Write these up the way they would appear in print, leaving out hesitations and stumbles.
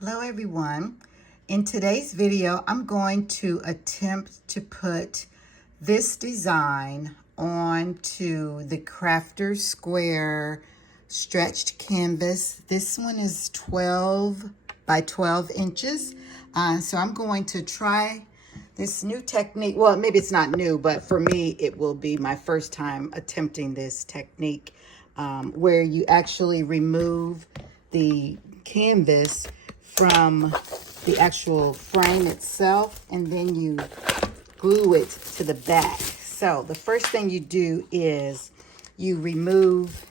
Hello everyone. In today's video, I'm going to attempt to put this design onto the Crafter Square stretched canvas. This one is 12 by 12 inches. So I'm going to try this new technique. Well, maybe it's not new, but for me, it will be my first time attempting this technique where you actually remove the canvas from the actual frame itself, and then you glue it to the back. So the first thing you do is you remove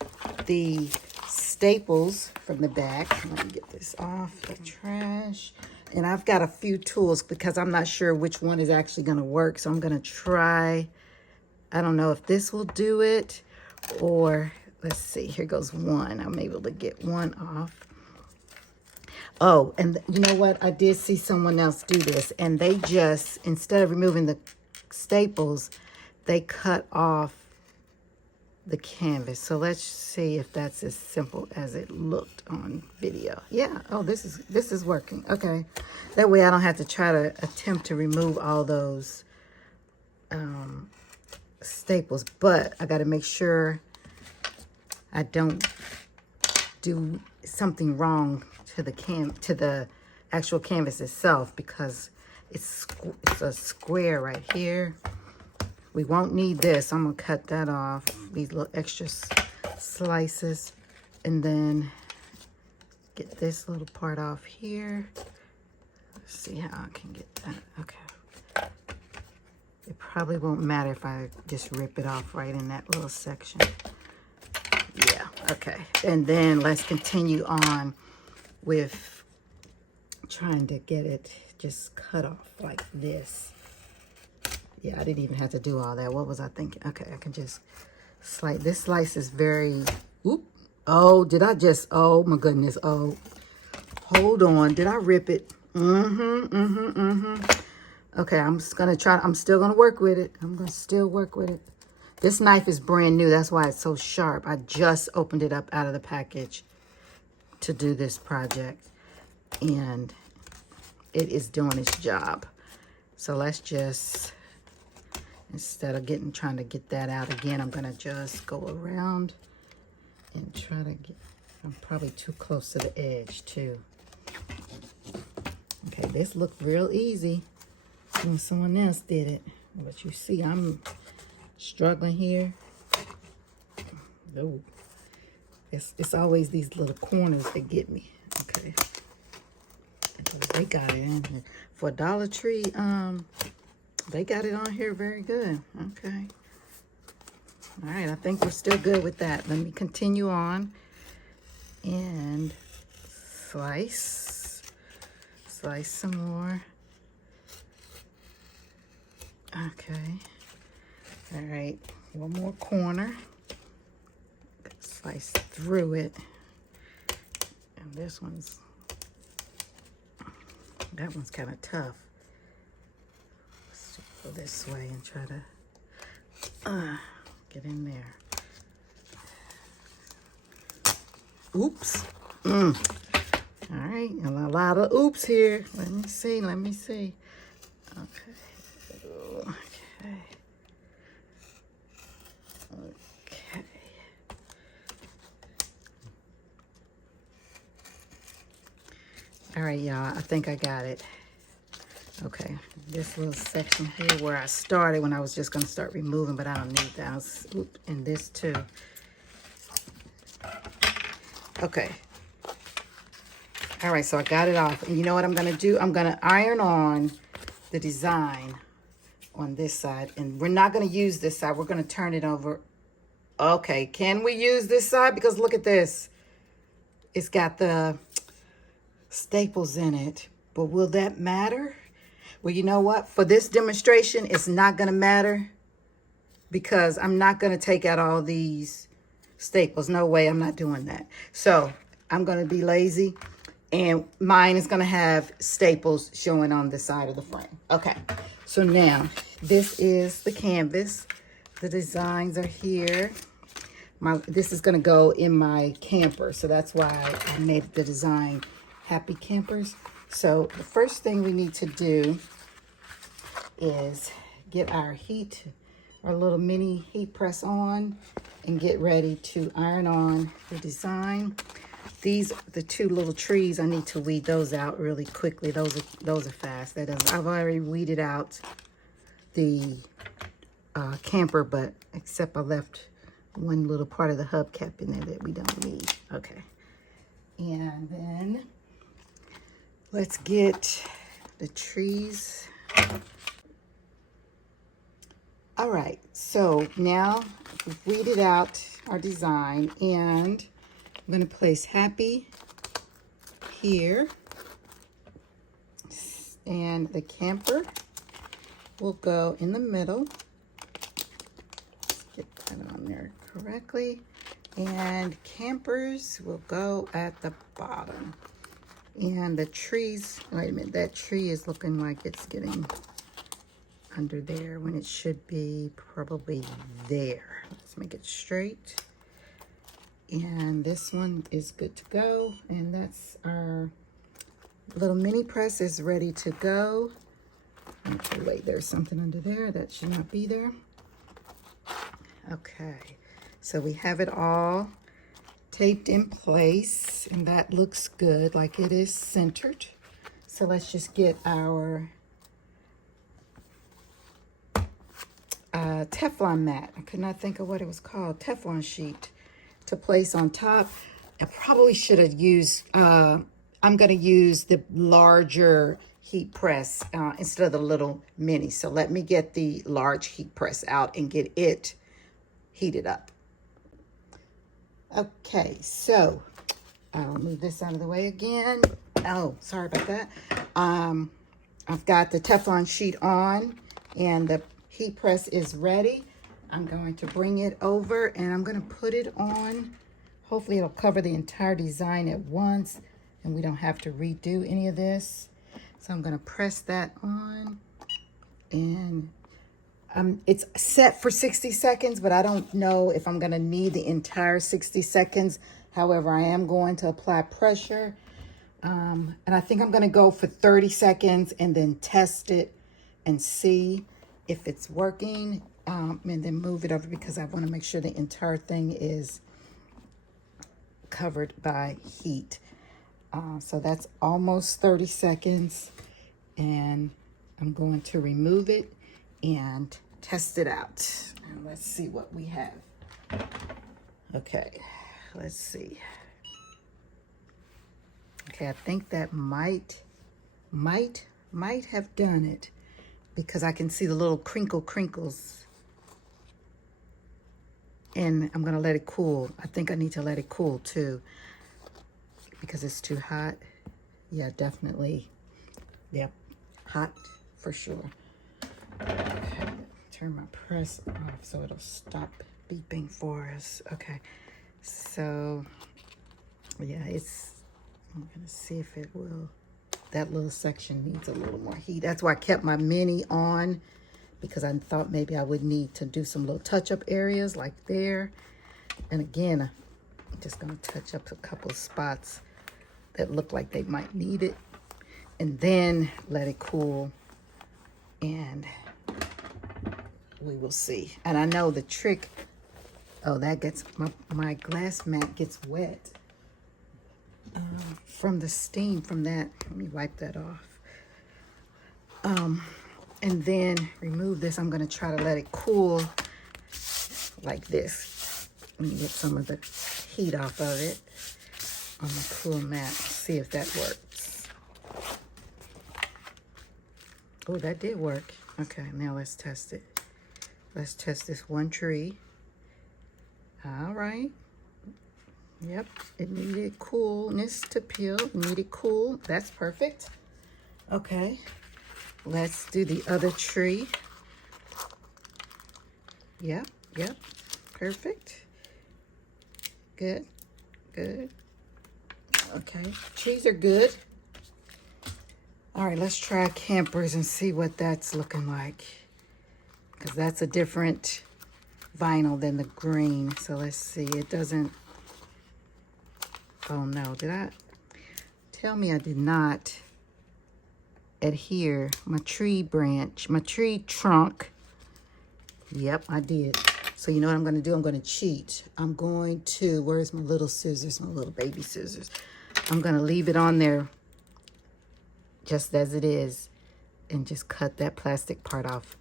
the staples from the back. Let me get this off the trash. And I've got a few tools because I'm not sure which one is actually going to work. So I'm going to try, I don't know if this will do it, or let's see, here goes one. I'm able to get one off. Oh, and you know what? I did see someone else do this, and they just, instead of removing the staples, they cut off the canvas. So let's see if that's as simple as it looked on video. Yeah. Oh, this is working. Okay. That way I don't have to try to attempt to remove all those staples, but I got to make sure I don't do something wrong to the actual canvas itself, because it's a square right here. We won't need this. I'm gonna cut that off, these little extra slices, and then get this little part off here. Let's see how I can get that. Okay. It probably won't matter if I just rip it off right in that little section. Yeah, okay. And then let's continue on with trying to get it just cut off like this. Yeah, I didn't even have to do all that. What was I thinking? Okay, I can just slice. This slice is very, oop. Oh, did I just, oh my goodness. Oh, hold on. Did I rip it? Okay, I'm just gonna try, I'm still gonna work with it. I'm gonna still work with it. This knife is brand new. That's why it's so sharp. I just opened it up out of the package to do this project, and it is doing its job. So let's just, instead of trying to get that out again, I'm gonna just go around and try to get, I'm probably too close to the edge too. Okay, this looked real easy when someone else did it, but you see I'm struggling here. Oh, it's always these little corners that get me. Okay, they got it in here for Dollar Tree. They got it on here very good. Okay, all right, I think we're still good with that. Let me continue on and slice some more. Okay, all right, one more corner. Slice through it, and this one's, that one's kind of tough. Let's go this way and try to get in there. Oops. All right, a lot of oops here. Let me see. Okay. All right, y'all, I think I got it. Okay, this little section here where I started when I was just gonna start removing, but I don't need that. And this too. Okay. All right, so I got it off. And you know what I'm gonna do? I'm gonna iron on the design on this side, and we're not gonna use this side. We're gonna turn it over. Okay, can we use this side? Because look at this. It's got the staples in it, but will that matter? Well, you know what? For this demonstration, it's not going to matter, because I'm not going to take out all these staples. No way, I'm not doing that. So I'm going to be lazy, and mine is going to have staples showing on the side of the frame. Okay, so now this is the canvas. The designs are here. This is going to go in my camper, so that's why I made the design happy campers. So the first thing we need to do is get our little mini heat press on and get ready to iron on the design. These, the two little trees, I need to weed those out really quickly. Those are fast. I've already weeded out the camper, but except I left one little part of the hubcap in there that we don't need. Okay. And then let's get the trees. All right, so now we've weeded out our design, and I'm going to place happy here, and the camper will go in the middle. Let's get that on there correctly, and campers will go at the bottom. And the trees, wait a minute, that tree is looking like it's getting under there when it should be probably there. Let's make it straight. And this one is good to go. And that's our little mini press is ready to go. Okay, wait, there's something under there that should not be there. Okay, so we have it all taped in place, and that looks good, like it is centered. So let's just get our Teflon mat. I could not think of what it was called. Teflon sheet to place on top. I probably should have used, I'm going to use the larger heat press instead of the little mini. So let me get the large heat press out and get it heated up. Okay, so I'll move this out of the way again. Oh, sorry about that. I've got the Teflon sheet on, and the heat press is ready. I'm going to bring it over, and I'm going to put it on. Hopefully it'll cover the entire design at once, and we don't have to redo any of this. So I'm going to press that on, and it's set for 60 seconds, but I don't know if I'm going to need the entire 60 seconds. However, I am going to apply pressure, and I think I'm going to go for 30 seconds and then test it and see if it's working, and then move it over because I want to make sure the entire thing is covered by heat. So that's almost 30 seconds, and I'm going to remove it and test it out. And let's see what we have. Okay, let's see. Okay, I think that might have done it, because I can see the little crinkles. And I'm gonna let it cool. I think I need to let it cool too, because it's too hot. Yeah, definitely. Yep, hot for sure. Okay, turn my press off so it'll stop beeping for us. Okay, so yeah, I'm gonna see if it will. That little section needs a little more heat. That's why I kept my mini on, because I thought maybe I would need to do some little touch-up areas like there. And again, I'm just gonna touch up a couple of spots that look like they might need it, and then let it cool, and we will see. And I know the trick, oh, that gets, my glass mat gets wet from the steam from that. Let me wipe that off. And then remove this. I'm going to try to let it cool like this. Let me get some of the heat off of it on the cool mat. See if that works. Oh, that did work. Okay, now let's test it. Let's test this one tree. All right. Yep, it needed coolness to peel. It needed cool. That's perfect. Okay, let's do the other tree. Yep, perfect. Good. Okay, trees are good. All right, let's try campers and see what that's looking like, because that's a different vinyl than the green. So let's see. It doesn't. Oh no, did Tell me I did not adhere my tree branch, my tree trunk. Yep, I did. So you know what I'm going to do? I'm going to cheat. I'm going to, where's my little scissors, my little baby scissors? I'm going to leave it on there just as it is and just cut that plastic part off.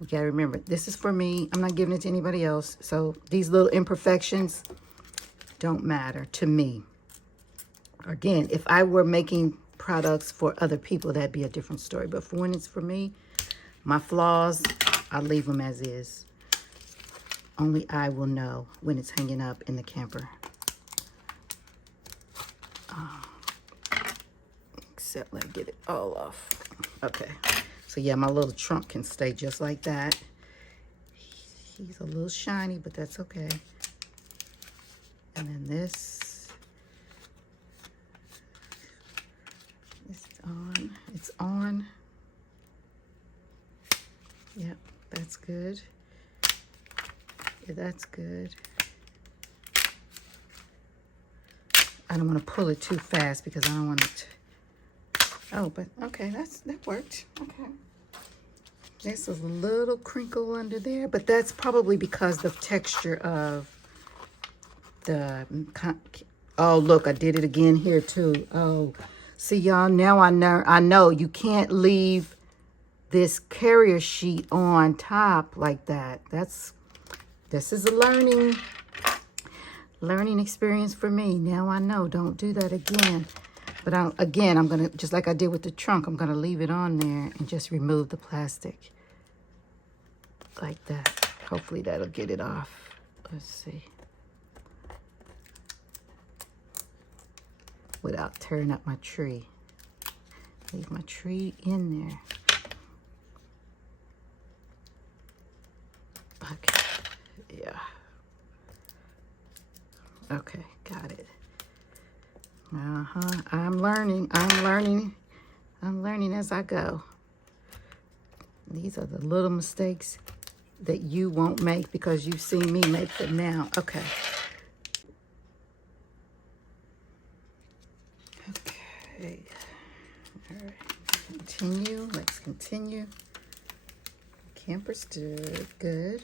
You got to remember, this is for me. I'm not giving it to anybody else. So these little imperfections don't matter to me. Again, if I were making products for other people, that'd be a different story. But for when it's for me, my flaws, I leave them as is. Only I will know when it's hanging up in the camper. Except let me get it all off. Okay. So yeah, my little trunk can stay just like that. He's a little shiny, but that's okay. And then this. It's on. It's on. Yep, that's good. Yeah, that's good. I don't want to pull it too fast because I don't want it to... Oh, but okay, that worked. Okay. There's a little crinkle under there, but that's probably because the texture of the... Oh, look, I did it again here too. Oh, see y'all, now I know you can't leave this carrier sheet on top like that. This is a learning experience for me. Now I know, don't do that again. But I'm gonna, just like I did with the trunk, I'm gonna leave it on there and just remove the plastic like that. Hopefully that'll get it off. Let's see. Without tearing up my tree. Leave my tree in there. Okay, yeah. Okay, got it. I'm learning as I go. These are the little mistakes that you won't make because you've seen me make them now. Okay. Okay. All right. Continue. Let's continue. Camper stood. Good.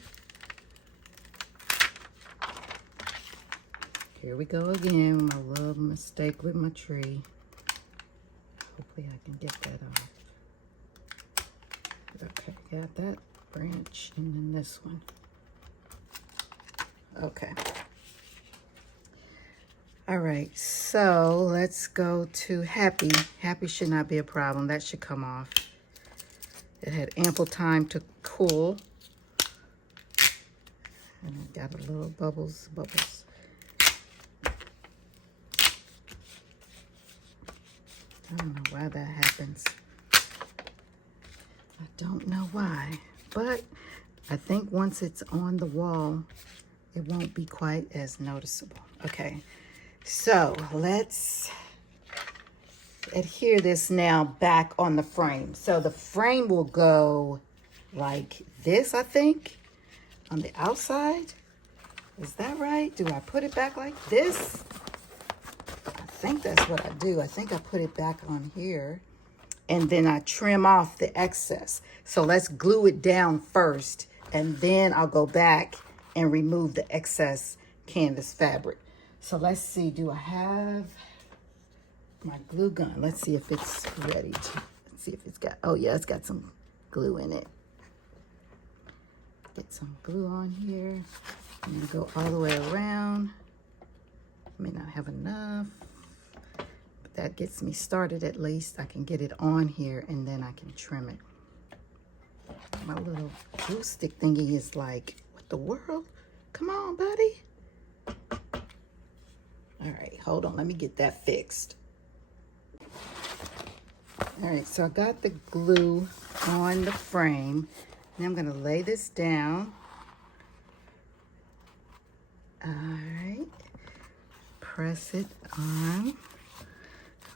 Here we go again. My little mistake with my tree. Hopefully I can get that off. Okay, got that branch and then this one. Okay. All right, so let's go to Happy. Happy should not be a problem. That should come off. It had ample time to cool. And it got a little bubbles. I don't know why that happens. I don't know why, but I think once it's on the wall, it won't be quite as noticeable. Okay, so let's adhere this now back on the frame. So the frame will go like this, I think, on the outside. Is that right? Do I put it back like this? I think that's what I do. I think I put it back on here and then I trim off the excess. So let's glue it down first and then I'll go back and remove the excess canvas fabric. So let's see, do I have my glue gun? Let's see if it's ready to, let's see if it's got, oh yeah, it's got some glue in it. Get some glue on here and go all the way around. May not have enough. That gets me started at least. I can get it on here and then I can trim it. My little glue stick thingy is like, what the world? Come on, buddy. All right, hold on. Let me get that fixed. All right, so I got the glue on the frame. Now I'm gonna lay this down. All right, press it on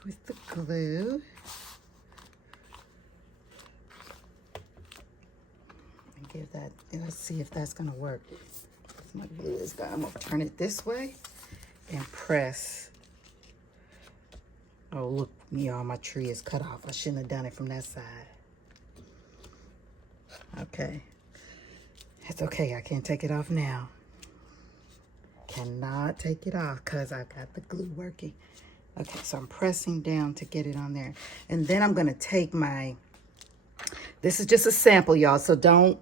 with the glue. And give that, let's see if that's gonna work. My glue is gone. I'm gonna turn it this way and press Oh, look, y'all, my tree is cut off. I shouldn't have done it from that side. Okay. It's okay. I can't take it off now. Cannot take it off because I've got the glue working. Okay, so I'm pressing down to get it on there. And then I'm going to take my... This is just a sample, y'all, so don't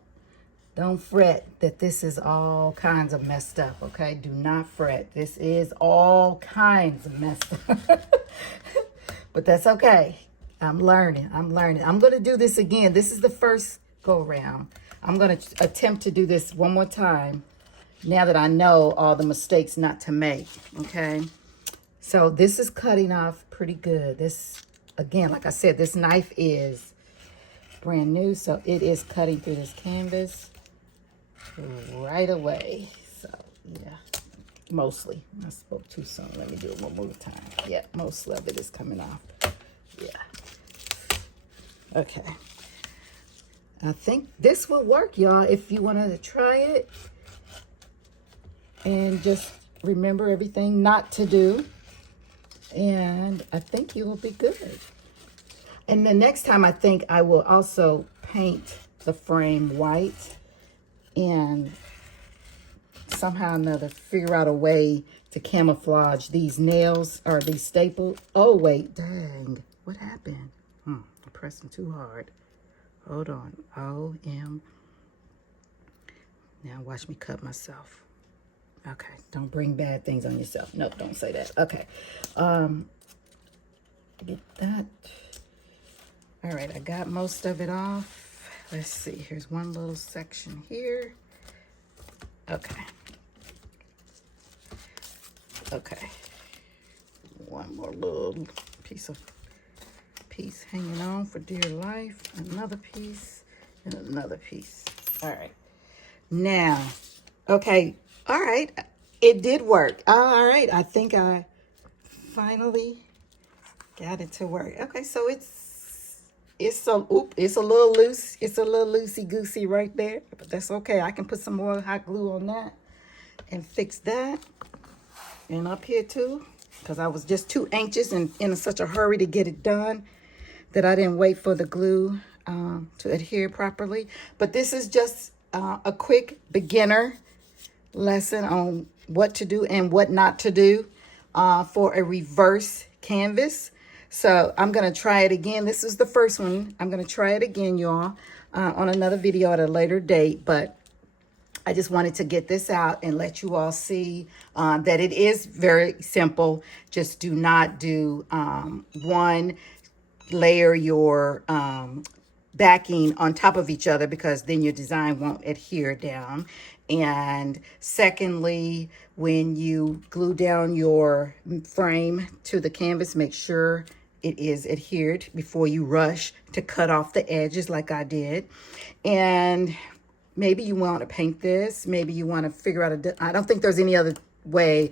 fret that this is all kinds of messed up, okay? Do not fret. This is all kinds of messed up. But that's okay. I'm learning. I'm learning. I'm going to do this again. This is the first go round. I'm going to attempt to do this one more time now that I know all the mistakes not to make, okay? So this is cutting off pretty good. This, again, like I said, this knife is brand new, so it is cutting through this canvas right away. So, yeah, mostly. I spoke too soon. Let me do it one more time. Yeah, most of it is coming off. Yeah. Okay. I think this will work, y'all, if you wanted to try it. And just remember everything not to do. And I think you will be good. And the next time, I think I will also paint the frame white and somehow or another figure out a way to camouflage these nails or these staples. Oh, wait, dang. What happened? I'm pressing too hard. Hold on. O-M. Now watch me cut myself. Okay, don't bring bad things on yourself. No, don't say that. Okay. Get that. All right, I got most of it off. Let's see. Here's one little section here. Okay. Okay. One more little piece hanging on for dear life. Another piece and another piece. All right. Now, okay. All right. It did work. All right. I think I finally got it to work. Okay, so it's a little loose. It's a little loosey-goosey right there, but that's okay. I can put some more hot glue on that and fix that. And up here too, because I was just too anxious and in such a hurry to get it done that I didn't wait for the glue to adhere properly. But this is just a quick beginner lesson on what to do and what not to do for a reverse canvas. So I'm going to try it again. This is the first one. I'm going to try it again, y'all, on another video at a later date. But I just wanted to get this out and let you all see that it is very simple. Just do not do one, layer your backing on top of each other, because then your design won't adhere down. And secondly, when you glue down your frame to the canvas, make sure it is adhered before you rush to cut off the edges like I did. And maybe you want to paint this. Maybe you want to figure out I don't think there's any other way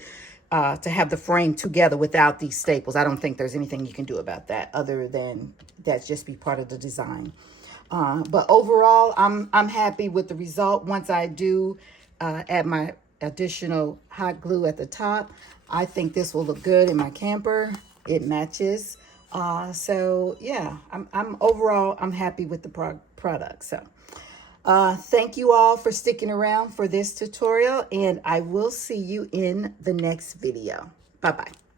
to have the frame together without these staples. I don't think there's anything you can do about that other than that just be part of the design. But overall, I'm happy with the result. Once I do add my additional hot glue at the top, I think this will look good in my camper. It matches. So yeah, I'm happy with the product. So thank you all for sticking around for this tutorial, and I will see you in the next video. Bye-bye.